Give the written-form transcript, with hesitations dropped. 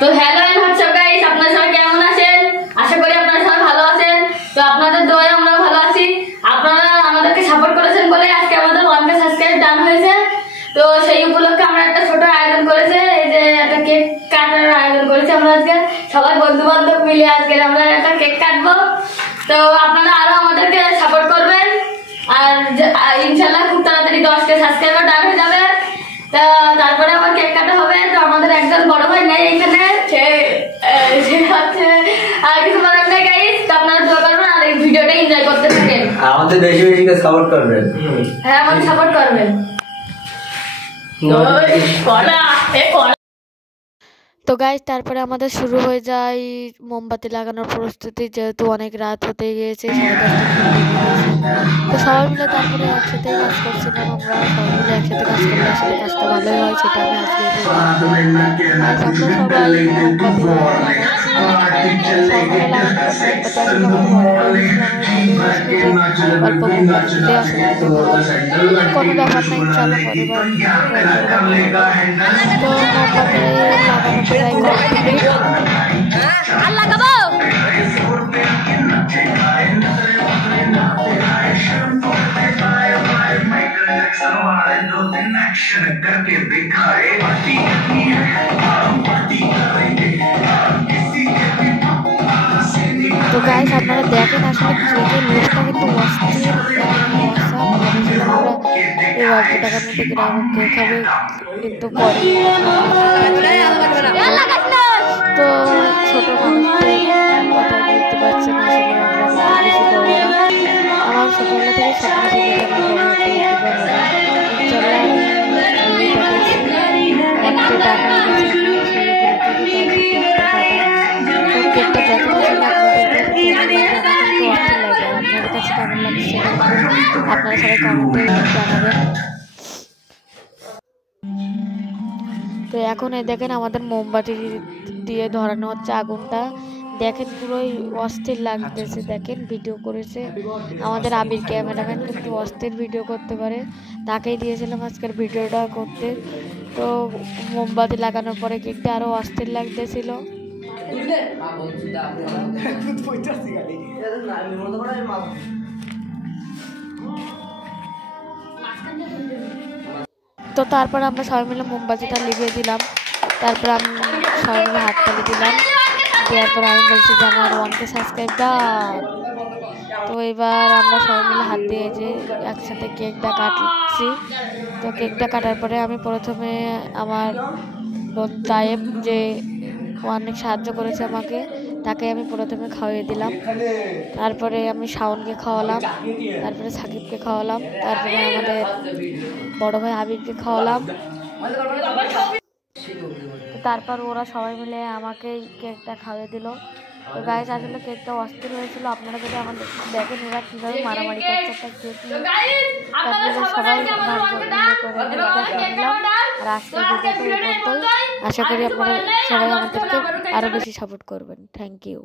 তো hello and WhatsApp guys, আপনারা সবাই কেমন আছেন? আশা করি আপনারা সবাই ভালো আছেন। তো আপনাদের দোয়ায় আমরা ভালো আছি। আপনারা আমাদেরকে সাপোর্ট করেছেন বলে আজকে আমাদের 1K সাবস্ক্রাইব ডান হয়েছে। তো সেই উপলক্ষে আমরা একটা ছোট আয়োজন করেছি, এই যে একটা কেক কাটার আয়োজন করেছি আমরা আজকে সবাই বন্ধু বান্ধব মিলে আজকে আমরা একটা কেক কাটবো। তো আপনারা আরো আমাদেরকে সাপোর্ট করবেন আর ইনশাআল্লাহ খুব তাড়াতাড়ি 10K সাবস্ক্রাইবার ডান হয়ে যাবে। তা তারপরে আবার কেক কাটা হবে। তো আমাদের একজন বড় ভাই নেই এখানে, সে হচ্ছে আর কিছু বলার নেই গাইস। তো আপনারা দোয়া করবেন আর এই ভিডিওটা এনজয় করতে থাকেন, আমাদের বেশি বেশি সাপোর্ট করবেন। হ্যাঁ আমাদের সাপোর্ট করবেন। তো গাইস তারপরে আমাদের শুরু হয়ে যায় মোমবাতি লাগানোর প্রস্তুতি, যেহেতু অনেক রাত হতে গিয়েছে, তো সবাই মিলে তারপরে একসাথে কাজ করছিলাম। আমরা সবাই মিলে একসাথে কাজ করলে আসলে কাজটা ভালোই হয়, সেটা আমি আজকে কোনো ব্যাপার নাই, চলো তো গাইস আপনারা দেখেন আসলে কেকের লুকটা কিন্তু অস্থির, আমরা এই অল্প টাকার মধ্যে গ্রাহক কেক খাবে কিন্তু পরে তো ছোট মানুষদের কথা বুঝতে পারছেন। আসলে আমরা বেশি করবো না, আমার ছোটবেলা থেকে স্বপ্ন ছিল যে আমি বড় একটা ইউটিউবার হবো। কেকটা যখন আপনাদের কাছে কেমন লাগে সেটা আপনারা সবাই কমেন্টে জানাবেন। তো এখন এই দেখেন আমাদের মোমবাতি দিয়ে ধরানো হচ্ছে আগুনটা, দেখেন পুরোই অস্থির লাগতেছে। দেখেন ভিডিও করেছে আমাদের আবির ক্যামেরাম্যান, কিন্তু অস্থির ভিডিও করতে পারে, তাকেই দিয়েছিলাম আজকের ভিডিওটা করতে। তো মোমবাতি লাগানোর পরে কেকটা আরো অস্থির লাগতেছিল। তো তারপর আমরা সবাই মিলে মোমবাতিটা লিভিয়ে দিলাম, তারপর আমি সবাই মিলে হাততালি দিলাম, দেওয়ার পর আমি বলছি যে আমার 1K সাবস্ক্রাইব দাও। তো এবার আমরা সবাই মিলে হাত দিয়ে যে একসাথে কেকটা কাটছি। তো কেকটা কাটার পরে আমি প্রথমে আমার বোন তায়েব, যে অনেক সাহায্য করেছে আমাকে, তাকে আমি প্রথমে খাওয়িয়ে দিলাম। তারপরে আমি শাওনকে খাওয়ালাম, তারপরে সাকিবকে খাওয়ালাম, তারপরে আমাদের বড় ভাই আবিরকে খাওয়ালাম। তারপর ওরা সবাই মিলে আমাকে কেকটা খাওয়িয়ে দিল। তো গাইস আসলে কেকটা অস্থির হয়েছিল। আপনারা যদি আমাদের দেখেন এরা কীভাবে মারামারি করছে একটা কেক নিয়ে, তারপরে সবাই আর আজকের ভিডিওটা এই পর্যন্তই। আশা করি আপনারা সবাই আমাদেরকে আরও বেশি সাপোর্ট করবেন। Thank you.